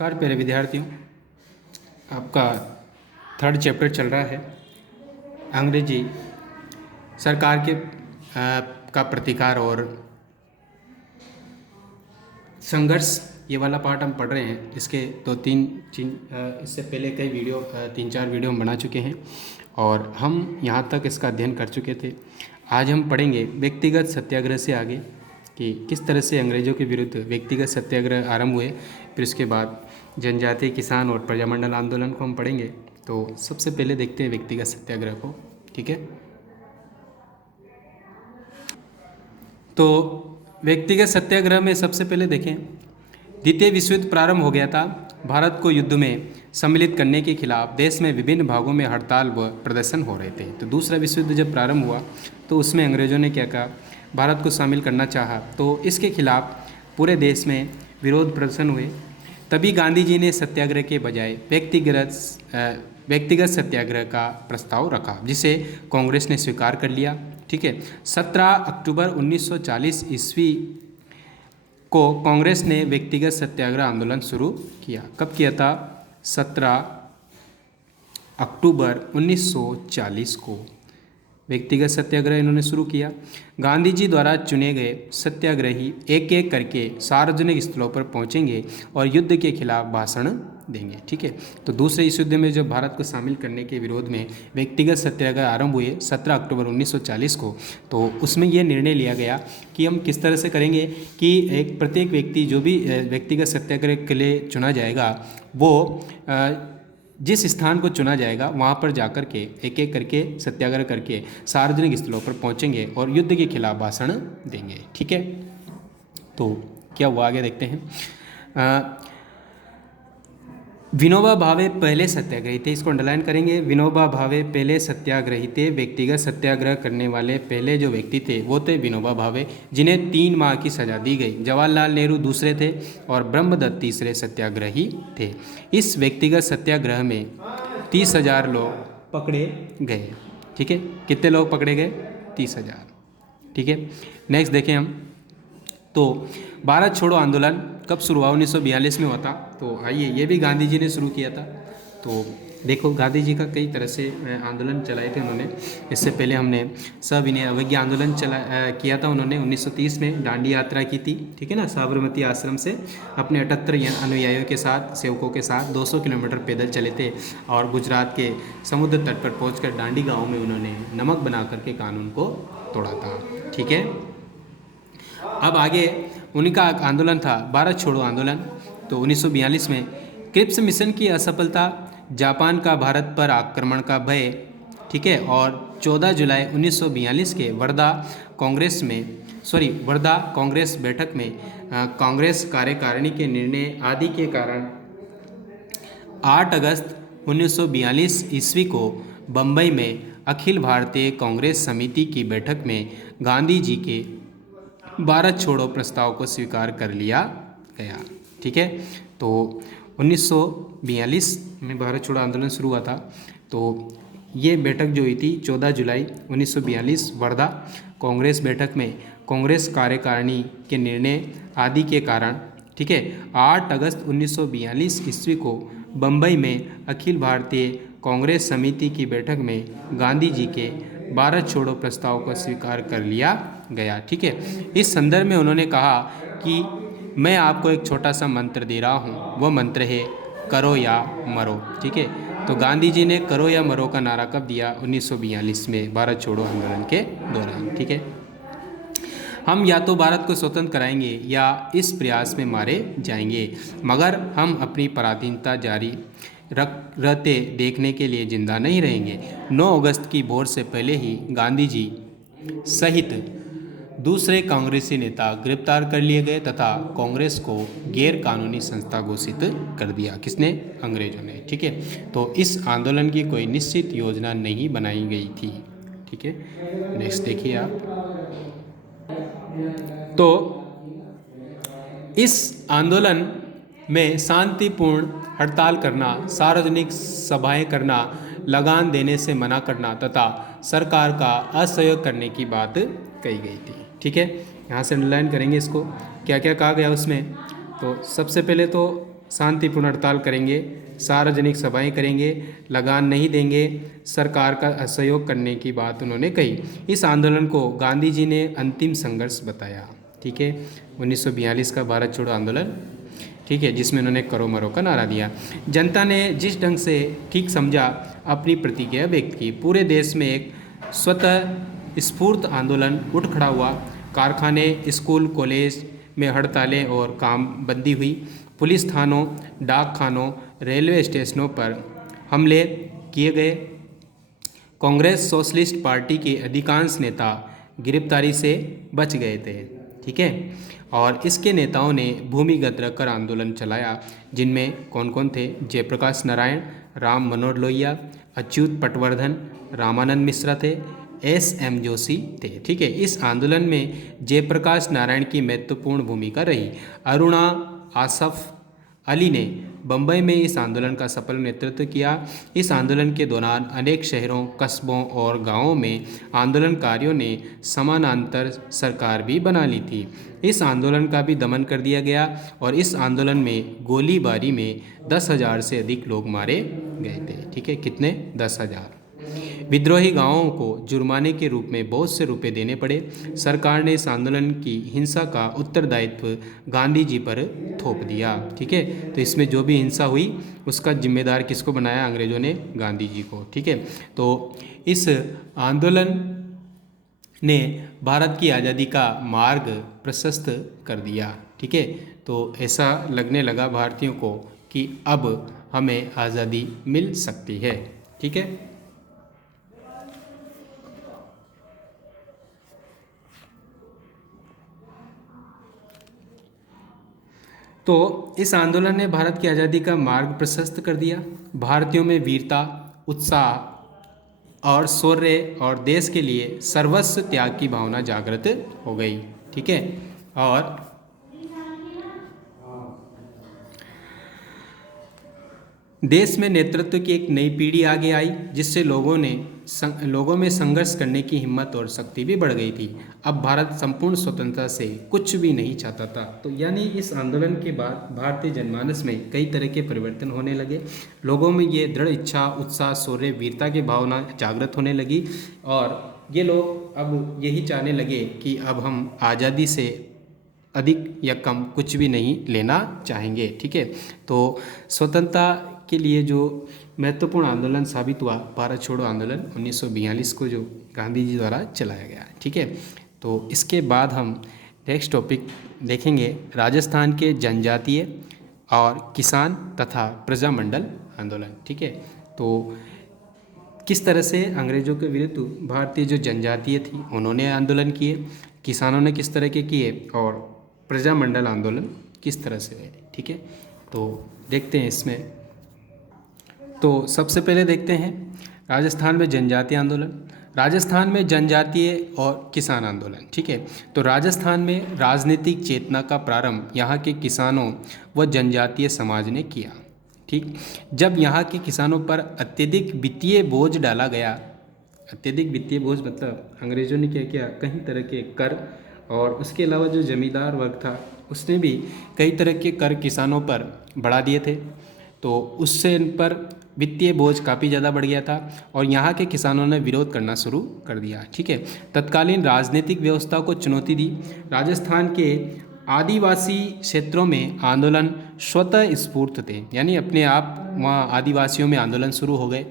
नमस्कार प्यारे विद्यार्थियों, आपका थर्ड चैप्टर चल रहा है अंग्रेजी सरकार के का प्रतिकार और संघर्ष। ये वाला पार्ट हम पढ़ रहे हैं। इसके इससे पहले कई वीडियो 3-4 वीडियो हम बना चुके हैं और हम यहाँ तक इसका अध्ययन कर चुके थे। आज हम पढ़ेंगे व्यक्तिगत सत्याग्रह से आगे कि किस तरह से अंग्रेज़ों के विरुद्ध व्यक्तिगत सत्याग्रह आरंभ हुए। फिर उसके बाद जनजातीय किसान और प्रजामंडल आंदोलन को हम पढ़ेंगे। तो सबसे पहले देखते हैं व्यक्तिगत सत्याग्रह को, ठीक है। तो व्यक्तिगत सत्याग्रह में सबसे पहले देखें, द्वितीय विश्व युद्ध प्रारंभ हो गया था। भारत को युद्ध में सम्मिलित करने के खिलाफ देश में विभिन्न भागों में हड़ताल व प्रदर्शन हो रहे थे। तो दूसरा विश्व युद्ध जब प्रारंभ हुआ तो उसमें अंग्रेज़ों ने क्या कहा, भारत को शामिल करना चाहा, तो इसके खिलाफ पूरे देश में विरोध प्रदर्शन हुए। तभी गांधी जी ने सत्याग्रह के बजाय व्यक्तिगत सत्याग्रह का प्रस्ताव रखा, जिसे कांग्रेस ने स्वीकार कर लिया, ठीक है। 17 अक्टूबर 1940 ईस्वी को कांग्रेस ने व्यक्तिगत सत्याग्रह आंदोलन शुरू किया। कब किया था? 17 अक्टूबर 1940 को व्यक्तिगत सत्याग्रह इन्होंने शुरू किया। गांधी जी द्वारा चुने गए सत्याग्रही एक एक करके सार्वजनिक स्थलों पर पहुंचेंगे और युद्ध के खिलाफ भाषण देंगे, ठीक है। तो दूसरे विश्व युद्ध में जब भारत को शामिल करने के विरोध में व्यक्तिगत सत्याग्रह आरंभ हुए 17 अक्टूबर 1940 को, तो उसमें यह निर्णय लिया गया कि हम किस तरह से करेंगे कि प्रत्येक व्यक्ति जो भी व्यक्तिगत सत्याग्रह के लिए चुना जाएगा वो जिस स्थान को चुना जाएगा वहाँ पर जाकर के एक एक करके सत्याग्रह करके सार्वजनिक स्थलों पर पहुँचेंगे और युद्ध के खिलाफ भाषण देंगे, ठीक है। तो क्या हुआ आगे देखते हैं। विनोबा भावे पहले सत्याग्रही थे, इसको अंडरलाइन करेंगे। विनोबा भावे पहले सत्याग्रही थे। व्यक्तिगत सत्याग्रह करने वाले पहले जो व्यक्ति थे वो थे विनोबा भावे, जिन्हें 3 माह की सजा दी गई। जवाहरलाल नेहरू दूसरे थे और ब्रह्मदत्त तीसरे सत्याग्रही थे। इस व्यक्तिगत सत्याग्रह में 30,000 लोग पकड़े गए, ठीक है। कितने लोग पकड़े गए? 30,000, ठीक है। नेक्स्ट देखें हम, तो भारत छोड़ो आंदोलन कब शुरू हुआ? 1942 में हुआ था। तो आइए, ये भी गांधी जी ने शुरू किया था। तो देखो, गांधी जी का कई तरह से आंदोलन चलाए थे उन्होंने। इससे पहले हमने सविनय अवज्ञा आंदोलन किया था उन्होंने 1930 में। दांडी यात्रा की थी, ठीक है ना, साबरमती आश्रम से अपने 78 अनुयायियों के साथ, सेवकों के साथ 200 किलोमीटर पैदल चले थे और गुजरात के समुद्र तट पर पहुँच दांडी गाँव में उन्होंने नमक बना करके कानून को तोड़ा था, ठीक है। अब आगे उनका आंदोलन था भारत छोड़ो आंदोलन। तो 1942 में क्रिप्स मिशन की असफलता, जापान का भारत पर आक्रमण का भय, ठीक है, और 14 जुलाई 1942 के वर्धा कांग्रेस बैठक में कांग्रेस कार्यकारिणी के निर्णय आदि के कारण 8 अगस्त 1942 ईस्वी को बम्बई में अखिल भारतीय कांग्रेस समिति की बैठक में गांधी जी के भारत छोड़ो प्रस्ताव को स्वीकार कर लिया गया, ठीक है। तो 1942 में भारत छोड़ो आंदोलन शुरू हुआ था। तो ये बैठक जो हुई थी 14 जुलाई 1942 वर्धा कांग्रेस बैठक में कांग्रेस कार्यकारिणी के निर्णय आदि के कारण, ठीक है, 8 अगस्त 1942 ईस्वी को बम्बई में अखिल भारतीय कांग्रेस समिति की बैठक में गांधी जी के भारत छोड़ो प्रस्ताव को स्वीकार कर लिया गया, ठीक है। इस संदर्भ में उन्होंने कहा कि मैं आपको एक छोटा सा मंत्र दे रहा हूँ, वो मंत्र है करो या मरो, ठीक है। तो गांधी जी ने करो या मरो का नारा कब दिया? 1942 में भारत छोड़ो आंदोलन के दौरान, ठीक है। हम या तो भारत को स्वतंत्र कराएंगे या इस प्रयास में मारे जाएंगे, मगर हम अपनी पराधीनता जारी रहते देखने के लिए जिंदा नहीं रहेंगे। 9 अगस्त की भोर से पहले ही गांधी जी सहित दूसरे कांग्रेसी नेता गिरफ्तार कर लिए गए तथा कांग्रेस को गैर कानूनी संस्था घोषित कर दिया। किसने? अंग्रेजों ने, ठीक है। तो इस आंदोलन की कोई निश्चित योजना नहीं बनाई गई थी, ठीक है। नेक्स्ट देखिए आप। तो इस आंदोलन में शांतिपूर्ण हड़ताल करना, सार्वजनिक सभाएं करना, लगान देने से मना करना तथा सरकार का असहयोग करने की बात कही गई थी, ठीक है। यहाँ से अंडरलाइन करेंगे इसको, क्या क्या कहा गया उसमें। तो सबसे पहले तो शांतिपूर्ण हड़ताल करेंगे, सार्वजनिक सभाएं करेंगे, लगान नहीं देंगे, सरकार का असहयोग करने की बात उन्होंने कही। इस आंदोलन को गांधी जी ने अंतिम संघर्ष बताया। ठीक है, 1942 का भारत छोड़ो आंदोलन, ठीक है, जिसमें उन्होंने करो मरो का नारा दिया। जनता ने जिस ढंग से ठीक समझा अपनी प्रतिक्रिया व्यक्त की। पूरे देश में एक स्वतः स्फूर्त आंदोलन उठ खड़ा हुआ। कारखाने, स्कूल, कॉलेज में हड़तालें और काम बंदी हुई। पुलिस थानों, डाक खानों, रेलवे स्टेशनों पर हमले किए गए। कांग्रेस सोशलिस्ट पार्टी के अधिकांश नेता गिरफ्तारी से बच गए थे। ठीक है, और इसके नेताओं ने भूमिगत रखकर आंदोलन चलाया, जिनमें कौन कौन थे? जयप्रकाश नारायण, राम मनोहर लोहिया, अच्युत पटवर्धन, रामानंद मिश्रा थे, एस.एम. जोशी थे। ठीक है, इस आंदोलन में जयप्रकाश नारायण की महत्वपूर्ण भूमिका रही। अरुणा आसफ अली ने बम्बई में इस आंदोलन का सफल नेतृत्व किया। इस आंदोलन के दौरान अनेक शहरों, कस्बों और गांवों में आंदोलनकारियों ने समानांतर सरकार भी बना ली थी। इस आंदोलन का भी दमन कर दिया गया और इस आंदोलन में गोलीबारी में 10,000 से अधिक लोग मारे गए थे। ठीक है, कितने? 10,000। विद्रोही गांवों को जुर्माने के रूप में बहुत से रुपए देने पड़े। सरकार ने इस आंदोलन की हिंसा का उत्तरदायित्व गांधी जी पर थोप दिया। ठीक है, तो इसमें जो भी हिंसा हुई उसका जिम्मेदार किसको बनाया? अंग्रेजों ने गांधी जी को। ठीक है, तो इस आंदोलन ने भारत की आज़ादी का मार्ग प्रशस्त कर दिया। ठीक है, तो ऐसा लगने लगा भारतीयों को कि अब हमें आज़ादी मिल सकती है। ठीक है, तो इस आंदोलन ने भारत की आज़ादी का मार्ग प्रशस्त कर दिया। भारतीयों में वीरता, उत्साह और शौर्य और देश के लिए सर्वस्व त्याग की भावना जागृत हो गई। ठीक है, और देश में नेतृत्व की एक नई पीढ़ी आगे आई, जिससे लोगों में संघर्ष करने की हिम्मत और शक्ति भी बढ़ गई थी। अब भारत संपूर्ण स्वतंत्रता से कुछ भी नहीं चाहता था। तो यानी इस आंदोलन के बाद भारतीय जनमानस में कई तरह के परिवर्तन होने लगे। लोगों में ये दृढ़ इच्छा, उत्साह, शौर्य, वीरता की भावना जागृत होने लगी और ये लोग अब यही चाहने लगे कि अब हम आज़ादी से अधिक या कम कुछ भी नहीं लेना चाहेंगे। ठीक है, तो स्वतंत्रता के लिए जो महत्वपूर्ण आंदोलन साबित हुआ भारत छोड़ो आंदोलन 1942 को, जो गांधी जी द्वारा चलाया गया। ठीक है, तो इसके बाद हम नेक्स्ट टॉपिक देखेंगे राजस्थान के जनजातीय और किसान तथा प्रजामंडल आंदोलन। ठीक है, तो किस तरह से अंग्रेजों के विरुद्ध भारतीय जो जनजातीय थी उन्होंने आंदोलन किए, किसानों ने किस तरह के किए और प्रजामंडल आंदोलन किस तरह से हुए। ठीक है, तो देखते हैं इसमें। तो सबसे पहले देखते हैं राजस्थान में जनजातीय आंदोलन। राजस्थान में जनजातीय और किसान आंदोलन। ठीक है, तो राजस्थान में राजनीतिक चेतना का प्रारंभ यहाँ के किसानों व जनजातीय समाज ने किया। ठीक, जब यहाँ के किसानों पर अत्यधिक वित्तीय बोझ डाला गया। अत्यधिक वित्तीय बोझ मतलब अंग्रेजों ने क्या किया? कई तरह के कर, और उसके अलावा जो जमींदार वर्ग था उसने भी कई तरह के कर किसानों पर बढ़ा दिए थे। तो उससे इन पर वित्तीय बोझ काफ़ी ज़्यादा बढ़ गया था और यहाँ के किसानों ने विरोध करना शुरू कर दिया। ठीक है, तत्कालीन राजनीतिक व्यवस्था को चुनौती दी। राजस्थान के आदिवासी क्षेत्रों में आंदोलन स्वतः स्फूर्त थे, यानी अपने आप वहाँ आदिवासियों में आंदोलन शुरू हो गए,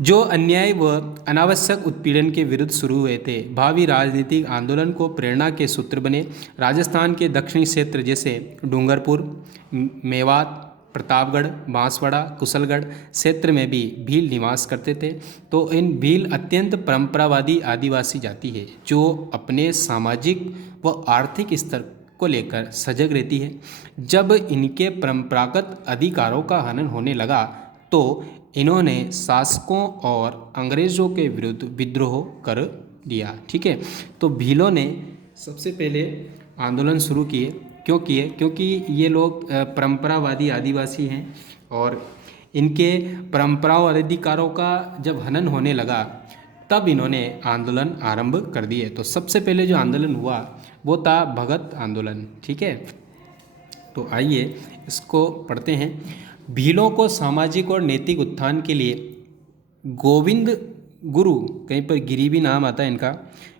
जो अन्याय व अनावश्यक उत्पीड़न के विरुद्ध शुरू हुए थे। भावी राजनीतिक आंदोलन को प्रेरणा के सूत्र बने। राजस्थान के दक्षिणी क्षेत्र जैसे डूंगरपुर, मेवात, प्रतापगढ़, बांसवाड़ा, कुशलगढ़ क्षेत्र में भी भील निवास करते थे। तो इन भील अत्यंत परंपरावादी आदिवासी जाति है, जो अपने सामाजिक व आर्थिक स्तर को लेकर सजग रहती है। जब इनके परंपरागत अधिकारों का हनन होने लगा तो इन्होंने शासकों और अंग्रेज़ों के विरुद्ध विद्रोह कर दिया। ठीक है, तो भीलों ने सबसे पहले आंदोलन शुरू किए। क्यों किए? क्योंकि ये लोग परंपरावादी आदिवासी हैं और इनके परंपराओं और अधिकारों का जब हनन होने लगा तब इन्होंने आंदोलन आरंभ कर दिए। तो सबसे पहले जो आंदोलन हुआ वो था भगत आंदोलन। ठीक है, तो आइए इसको पढ़ते हैं। भीलों को सामाजिक और नैतिक उत्थान के लिए गोविंद गुरु, कहीं पर गिरी भी नाम आता है इनका,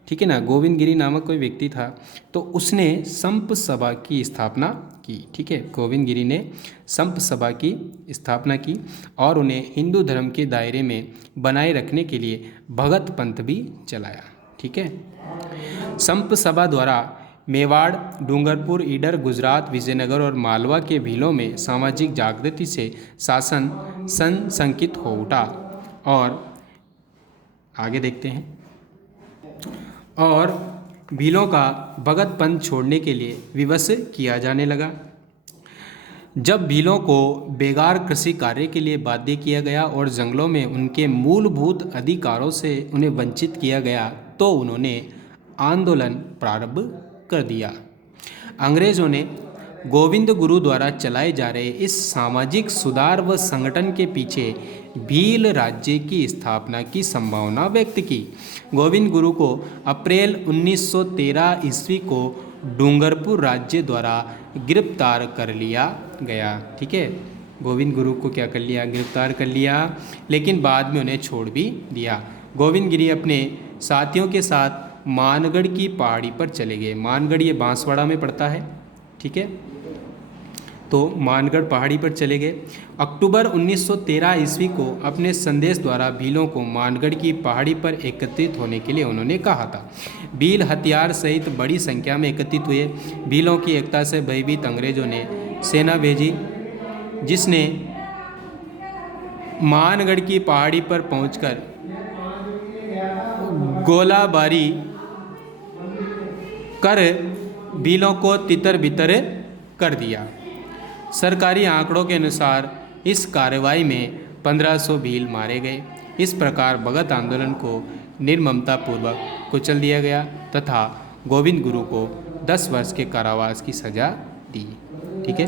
ठीक है ना, गोविंद गिरी नामक कोई व्यक्ति था, तो उसने संप सभा की स्थापना की। ठीक है, गोविंद गिरी ने संप सभा की स्थापना की और उन्हें हिंदू धर्म के दायरे में बनाए रखने के लिए भगत पंथ भी चलाया। ठीक है, संप सभा द्वारा मेवाड़, डूंगरपुर, ईडर, गुजरात, विजयनगर और मालवा के भीलों में सामाजिक जागृति से शासन संशंकित हो उठा। और आगे देखते हैं। और भीलों का भगत पंथ छोड़ने के लिए विवश किया जाने लगा। जब भीलों को बेगार कृषि कार्य के लिए बाध्य किया गया और जंगलों में उनके मूलभूत अधिकारों से उन्हें वंचित किया गया, तो उन्होंने आंदोलन प्रारंभ कर दिया। अंग्रेजों ने गोविंद गुरु द्वारा चलाए जा रहे इस सामाजिक सुधार व संगठन के पीछे भील राज्य की स्थापना की संभावना व्यक्त की। गोविंद गुरु को अप्रैल 1913 ईस्वी को डूंगरपुर राज्य द्वारा गिरफ्तार कर लिया गया। ठीक है, गोविंद गुरु को क्या कर लिया, गिरफ्तार कर लिया, लेकिन बाद में उन्हें छोड़ भी दिया। गोविंद गिरी अपने साथियों के साथ मानगढ़ की पहाड़ी पर चले गए। मानगढ़ ये बांसवाड़ा में पड़ता है। ठीक है, तो मानगढ़ पहाड़ी पर चले गए। अक्टूबर 1913 ईस्वी को अपने संदेश द्वारा भीलों को मानगढ़ की पहाड़ी पर एकत्रित होने के लिए उन्होंने कहा था। भील हथियार सहित बड़ी संख्या में एकत्रित हुए। भीलों की एकता से भयभीत अंग्रेजों ने सेना भेजी, जिसने मानगढ़ की पहाड़ी पर पहुंचकर गोलाबारी कर भीलों को तितर बितर कर दिया। सरकारी आंकड़ों के अनुसार इस कार्रवाई में 1500 भील मारे गए। इस प्रकार भगत आंदोलन को निर्ममतापूर्वक कुचल दिया गया तथा गोविंद गुरु को 10 वर्ष के कारावास की सजा दी। ठीक है,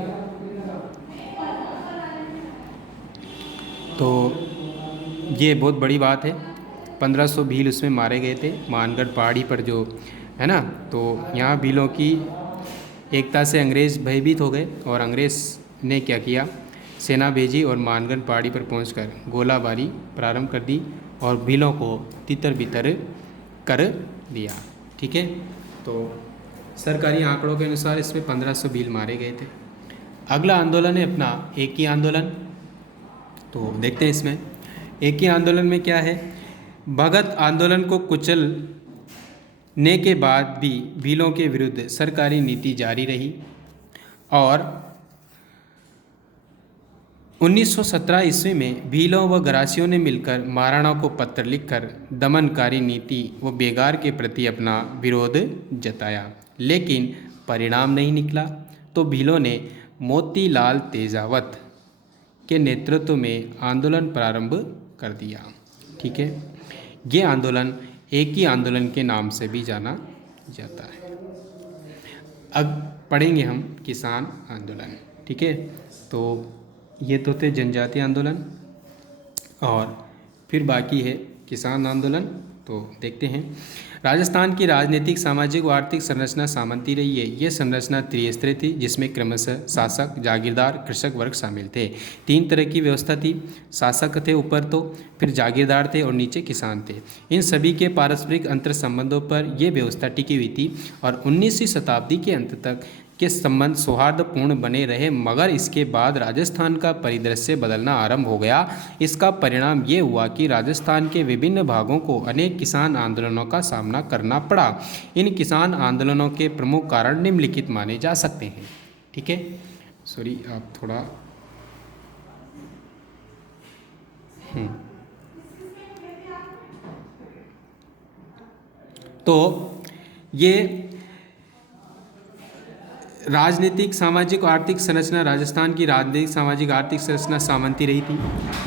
तो ये बहुत बड़ी बात है। 1500 भील उसमें मारे गए थे मानगढ़ पहाड़ी पर जो है ना। तो यहाँ भीलों की एकता से अंग्रेज़ भयभीत हो गए और अंग्रेज़ ने क्या किया, सेना भेजी और मानगढ़ पहाड़ी पर पहुंचकर गोलाबारी प्रारंभ कर दी और भीलों को तितर बितर कर दिया। ठीक है, तो सरकारी आंकड़ों के अनुसार इसमें 1500 भील मारे गए थे। अगला आंदोलन है अपना एक ही आंदोलन। तो देखते हैं इसमें एक ही आंदोलन में क्या है। भगत आंदोलन को कुचलने के बाद भी भीलों के विरुद्ध सरकारी नीति जारी रही और 1917 ईस्वी में भीलों व गरासियों ने मिलकर महाराणा को पत्र लिखकर दमनकारी नीति व बेगार के प्रति अपना विरोध जताया, लेकिन परिणाम नहीं निकला। तो भीलों ने मोतीलाल तेजावत के नेतृत्व में आंदोलन प्रारंभ कर दिया। ठीक है, ये आंदोलन एक ही आंदोलन के नाम से भी जाना जाता है। अब पढ़ेंगे हम किसान आंदोलन। ठीक है, तो ये तो थे जनजातीय आंदोलन और फिर बाकी है किसान आंदोलन। तो देखते हैं। राजस्थान की राजनीतिक, सामाजिक व आर्थिक संरचना सामंती रही है। ये संरचना त्रिस्तरीय थी, जिसमें क्रमशः शासक, जागीरदार, कृषक वर्ग शामिल थे। 3 तरह की व्यवस्था थी। शासक थे ऊपर, तो फिर जागीरदार थे और नीचे किसान थे। इन सभी के पारस्परिक अंतर संबंधों पर यह व्यवस्था टिकी हुई थी और 19वीं शताब्दी के अंत तक के संबंध सौहार्दपूर्ण बने रहे, मगर इसके बाद राजस्थान का परिदृश्य बदलना आरंभ हो गया। इसका परिणाम ये हुआ कि राजस्थान के विभिन्न भागों को अनेक किसान आंदोलनों का सामना करना पड़ा। इन किसान आंदोलनों के प्रमुख कारण निम्नलिखित माने जा सकते हैं। ठीक है, सॉरी आप थोड़ा तो ये राजनीतिक, सामाजिक और आर्थिक संरचना, राजस्थान की राजनीतिक, सामाजिक, आर्थिक संरचना सामंती रही थी।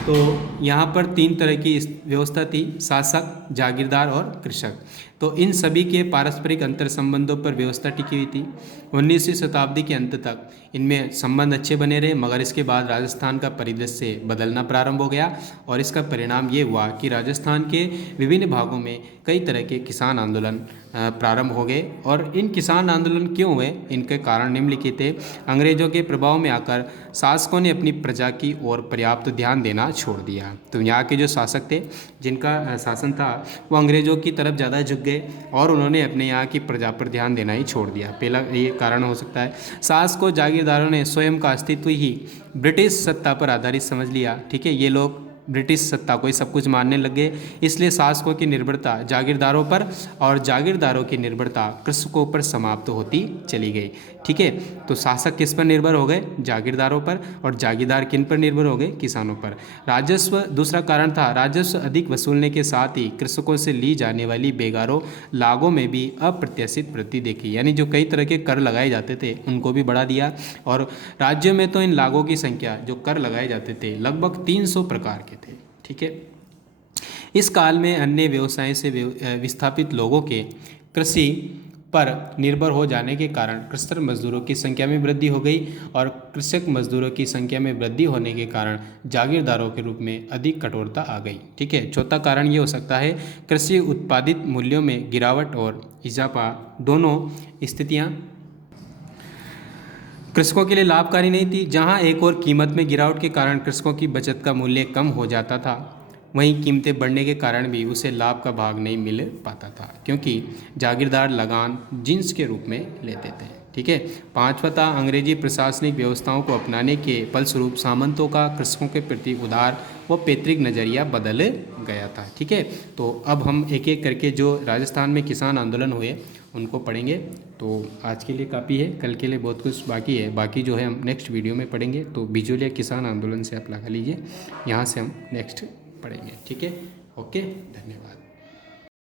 तो यहाँ पर 3 तरह की व्यवस्था थी, शासक, जागीरदार और कृषक। तो इन सभी के पारस्परिक अंतर संबंधों पर व्यवस्था टिकी हुई थी। 19वीं शताब्दी के अंत तक इनमें संबंध अच्छे बने रहे, मगर इसके बाद राजस्थान का परिदृश्य बदलना प्रारंभ हो गया और इसका परिणाम ये हुआ कि राजस्थान के विभिन्न भागों में कई तरह के किसान आंदोलन प्रारंभ हो गए। और इन किसान आंदोलन क्यों हुए, इनके कारण निम्नलिखित थे। अंग्रेजों के प्रभाव में आकर शासकों ने अपनी प्रजा की ओर पर्याप्त ध्यान देना छोड़ दिया। तो यहाँ के जो शासक थे, जिनका शासन था, वो अंग्रेजों की तरफ ज़्यादा झुक गए और उन्होंने अपने यहाँ की प्रजा पर ध्यान देना ही छोड़ दिया। पहला ये कारण हो सकता है। शासकों जागीरदारों ने स्वयं का अस्तित्व ही ब्रिटिश सत्ता पर आधारित समझ लिया। ठीक है, ये लोग ब्रिटिश सत्ता को ही सब कुछ मानने लग गए, इसलिए शासकों की निर्भरता जागीरदारों पर और जागीरदारों की निर्भरता कृषकों पर समाप्त होती चली गई। ठीक है, तो शासक किस पर निर्भर हो गए? जागीरदारों पर, और जागीरदार किन पर निर्भर हो गए? किसानों पर। राजस्व दूसरा कारण था। राजस्व अधिक वसूलने के साथ ही कृषकों से ली जाने वाली बेगारों लागों में भी अप्रत्याशित वृद्धि देखी, यानी जो कई तरह के कर लगाए जाते थे उनको भी बढ़ा दिया। और राज्यों में तो इन लागों की संख्या, जो कर लगाए जाते थे, लगभग 300 प्रकार के थे। ठीक है, इस काल में अन्य व्यवसाय से विस्थापित लोगों के कृषि पर निर्भर हो जाने के कारण कृषक मजदूरों की संख्या में वृद्धि हो गई और कृषक मजदूरों की संख्या में वृद्धि होने के कारण जागीरदारों के रूप में अधिक कठोरता आ गई। ठीक है, चौथा कारण ये हो सकता है कृषि उत्पादित मूल्यों में गिरावट और इजाफा, दोनों स्थितियाँ कृषकों के लिए लाभकारी नहीं थी। जहां एक और कीमत में गिरावट के कारण कृषकों की बचत का मूल्य कम हो जाता था, वहीं कीमतें बढ़ने के कारण भी उसे लाभ का भाग नहीं मिल पाता था, क्योंकि जागीरदार लगान जिन्स के रूप में लेते थे। ठीक है, पांचवा था अंग्रेजी प्रशासनिक व्यवस्थाओं को अपनाने के फलस्वरूप सामंतों का कृषकों के प्रति उदार व पैतृक नज़रिया बदल गया था। ठीक है, तो अब हम एक एक करके जो राजस्थान में किसान आंदोलन हुए उनको पढ़ेंगे। तो आज के लिए काफ़ी है, कल के लिए बहुत कुछ बाकी है। बाकी जो है हम नेक्स्ट वीडियो में पढ़ेंगे। तो बिजोलिया किसान आंदोलन से आप लगा लीजिए, यहाँ से हम नेक्स्ट पढ़ेंगे। ठीक है, ओके, धन्यवाद।